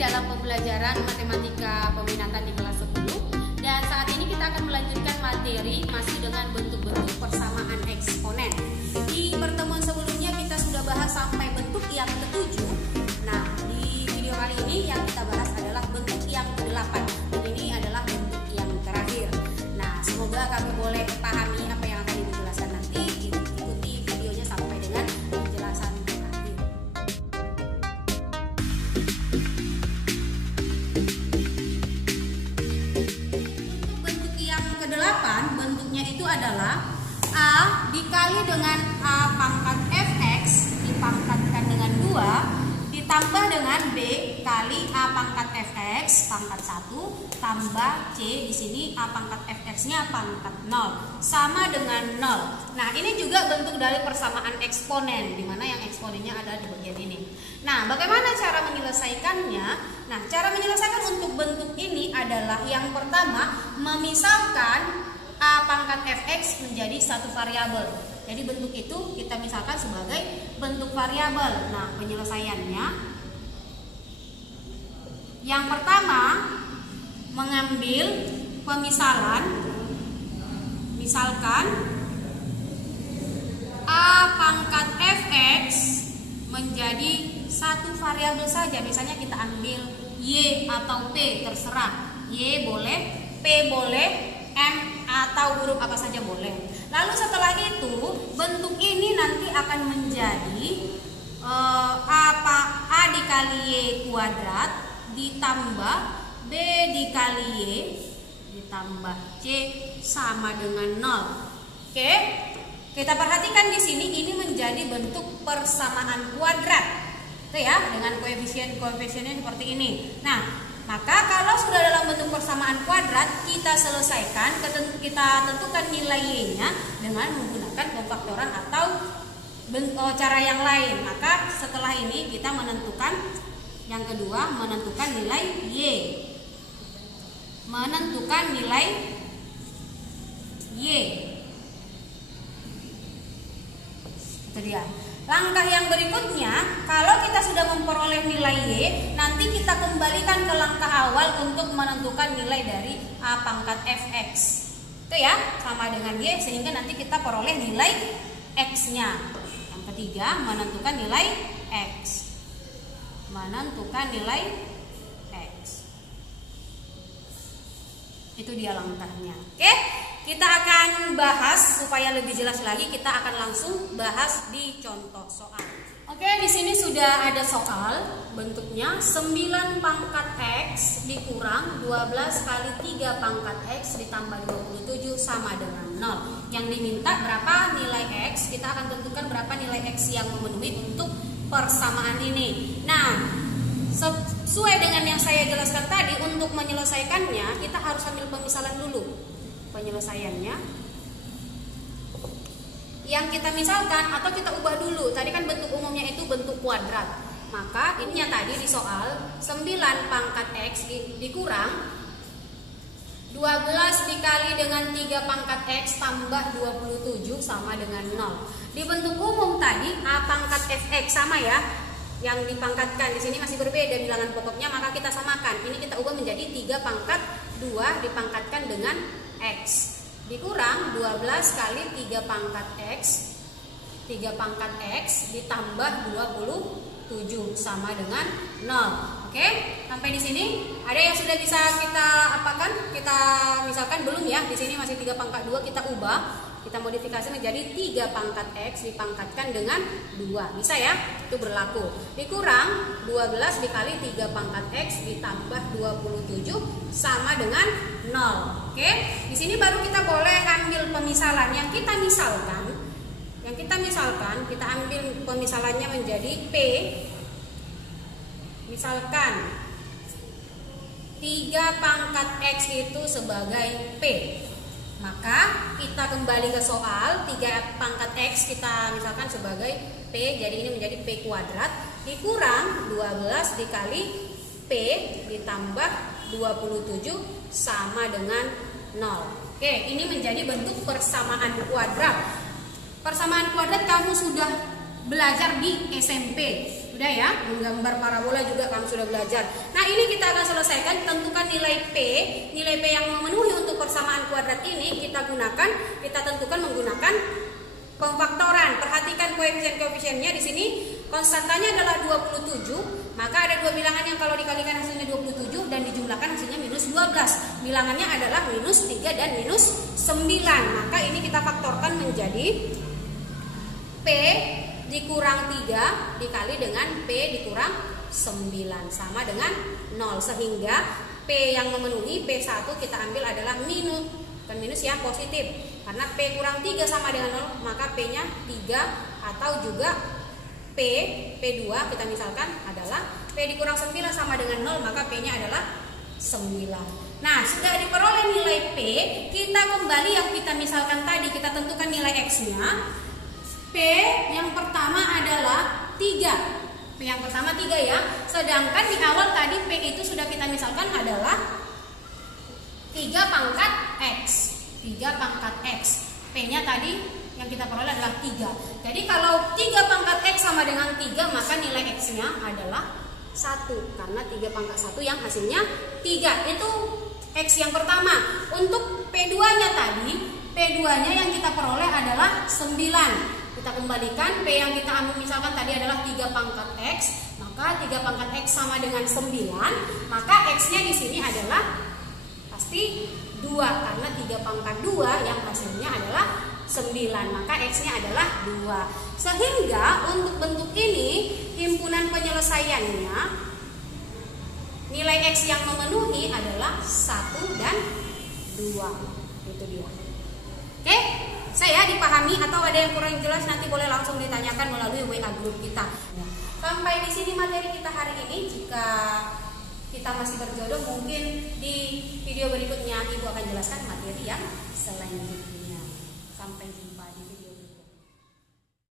dalam pembelajaran matematika peminatan di kelas 10. Dan saat ini kita akan melanjutkan materi masih dengan bentuk-bentuk persamaan eksponen. Di pertemuan sebelumnya kita sudah bahas sampai bentuk yang ketujuh. Nah, di video kali ini yang kita bahas adalah bentuk yang ke-8. Dan ini adalah bentuk yang terakhir. Nah, semoga kami boleh pahami apa yang akan dijelaskan nanti. Ikuti videonya sampai dengan penjelasan terakhir. Untuk bentuk yang ke-8, bentuknya itu adalah A dikali dengan A pangkat fx dipangkatkan dengan 2 ditambah dengan B kali A pangkat fx pangkat 1 tambah C di sini A pangkat fx-nya pangkat 0 sama dengan 0. Nah, ini juga bentuk dari persamaan eksponen, di mana yang eksponennya ada di bagian ini. Nah, bagaimana cara menyelesaikannya? Nah, cara menyelesaikan untuk bentuk ini adalah yang pertama, memisahkan A pangkat fx menjadi satu variabel. Jadi bentuk itu kita misalkan sebagai bentuk variabel. Nah, penyelesaiannya yang pertama, mengambil pemisalan. Misalkan A pangkat fx menjadi satu variabel saja. Misalnya kita ambil Y atau P, terserah. Y boleh, P boleh, M atau huruf apa saja boleh. Lalu setelah itu bentuk ini nanti akan menjadi A dikali Y kuadrat ditambah B dikali Y ditambah C sama dengan 0. Oke, kita perhatikan di sini ini menjadi bentuk persamaan kuadrat, itu ya, dengan koefisiennya seperti ini. Nah, maka kalau sudah dalam bentuk persamaan kuadrat, kita selesaikan, kita tentukan nilai Y-nya dengan menggunakan pemfaktoran atau cara yang lain. Maka setelah ini kita menentukan yang kedua, menentukan nilai Y. Menentukan nilai Y. Itu dia. Langkah yang berikutnya, kalau kita sudah memperoleh nilai Y, nanti kita kembalikan ke langkah awal untuk menentukan nilai dari A pangkat fx. Itu ya, sama dengan Y, sehingga nanti kita peroleh nilai X-nya. Yang ketiga, menentukan nilai X. Menentukan nilai X. Itu dia langkahnya. Oke? Kita akan bahas supaya lebih jelas lagi, kita akan langsung bahas di contoh soal. Oke, di sini sudah ada soal. Bentuknya 9 pangkat X dikurang 12 kali 3 pangkat X ditambah 27 sama dengan 0. Yang diminta berapa nilai X? Kita akan tentukan berapa nilai X yang memenuhi untuk persamaan ini. Nah, sesuai dengan yang saya jelaskan tadi, untuk menyelesaikannya kita harus ambil pemisalan dulu. Penyelesaiannya yang kita misalkan atau kita ubah dulu. Tadi kan bentuk umumnya itu bentuk kuadrat. Maka ininya tadi di soal 9 pangkat X dikurang 12 dikali dengan 3 pangkat X tambah 27 sama dengan 0. Di bentuk umum tadi A pangkat fx sama ya, yang dipangkatkan di sini masih berbeda bilangan pokoknya, maka kita samakan. Ini kita ubah menjadi 3 pangkat 2 dipangkatkan dengan X dikurang 12 kali 3 pangkat X 3 pangkat X ditambah 27 sama dengan 0. Oke, sampai di sini ada yang sudah bisa kita apakan? Kita misalkan belum ya, di sini masih 3 pangkat 2, kita ubah. Kita modifikasi menjadi 3 pangkat X dipangkatkan dengan 2. Bisa ya? Itu berlaku. Dikurang 12 dikali 3 pangkat X ditambah 27 sama dengan 0. Oke? Di sini baru kita boleh ambil pemisalan. Yang kita misalkan, kita ambil pemisalannya menjadi P. Misalkan 3 pangkat X itu sebagai P. Maka kita kembali ke soal, 3 pangkat X kita misalkan sebagai P, jadi ini menjadi P kuadrat dikurang 12 dikali P ditambah 27 sama dengan 0. Oke, ini menjadi bentuk persamaan kuadrat. Persamaan kuadrat kamu sudah belajar di SMP. Udah ya, menggambar parabola juga kamu sudah belajar. Nah, ini kita akan selesaikan. Tentukan nilai P yang memenuhi untuk persamaan kuadrat ini kita tentukan menggunakan pemfaktoran. Perhatikan koefisien-koefisiennya di sini. Konstantanya adalah 27, maka ada dua bilangan yang kalau dikalikan hasilnya 27 dan dijumlahkan hasilnya minus 12. Bilangannya adalah minus 3 dan minus 9. Maka ini kita faktorkan menjadi P dikurang 3 dikali dengan P dikurang 9 sama dengan 0. Sehingga P yang memenuhi P1 kita ambil adalah minus, bukan minus ya, positif. Karena P kurang 3 sama dengan 0, maka P-nya 3 atau juga P2 kita misalkan adalah P dikurang 9 sama dengan 0, maka P-nya adalah 9. Nah, sudah diperoleh nilai P, kita kembali yang kita misalkan tadi, kita tentukan nilai X-nya. P yang pertama adalah 3. P yang pertama 3 ya. Sedangkan di awal tadi P itu sudah kita misalkan adalah 3 pangkat X. 3 pangkat X. P-nya tadi yang kita peroleh adalah 3. Jadi kalau 3 pangkat X sama dengan 3, maka nilai X-nya adalah 1. Karena 3 pangkat 1 yang hasilnya 3. Itu X yang pertama. Untuk P2-nya tadi, P2-nya yang kita peroleh adalah 9. Kita kembalikan, P yang kita ambil misalkan tadi adalah 3 pangkat X. Maka 3 pangkat X sama dengan 9. Maka X-nya di sini adalah pasti 2. Karena 3 pangkat 2 yang hasilnya adalah 9, maka X-nya adalah 2. Sehingga untuk bentuk ini himpunan penyelesaiannya nilai X yang memenuhi adalah 1 dan 2. Itu dia. Oke, saya dipahami atau ada yang kurang jelas nanti boleh langsung ditanyakan melalui WA grup kita. Sampai di sini materi kita hari ini. Jika kita masih berjodoh, mungkin di video berikutnya Ibu akan jelaskan materi yang selanjutnya. Sampai jumpa di video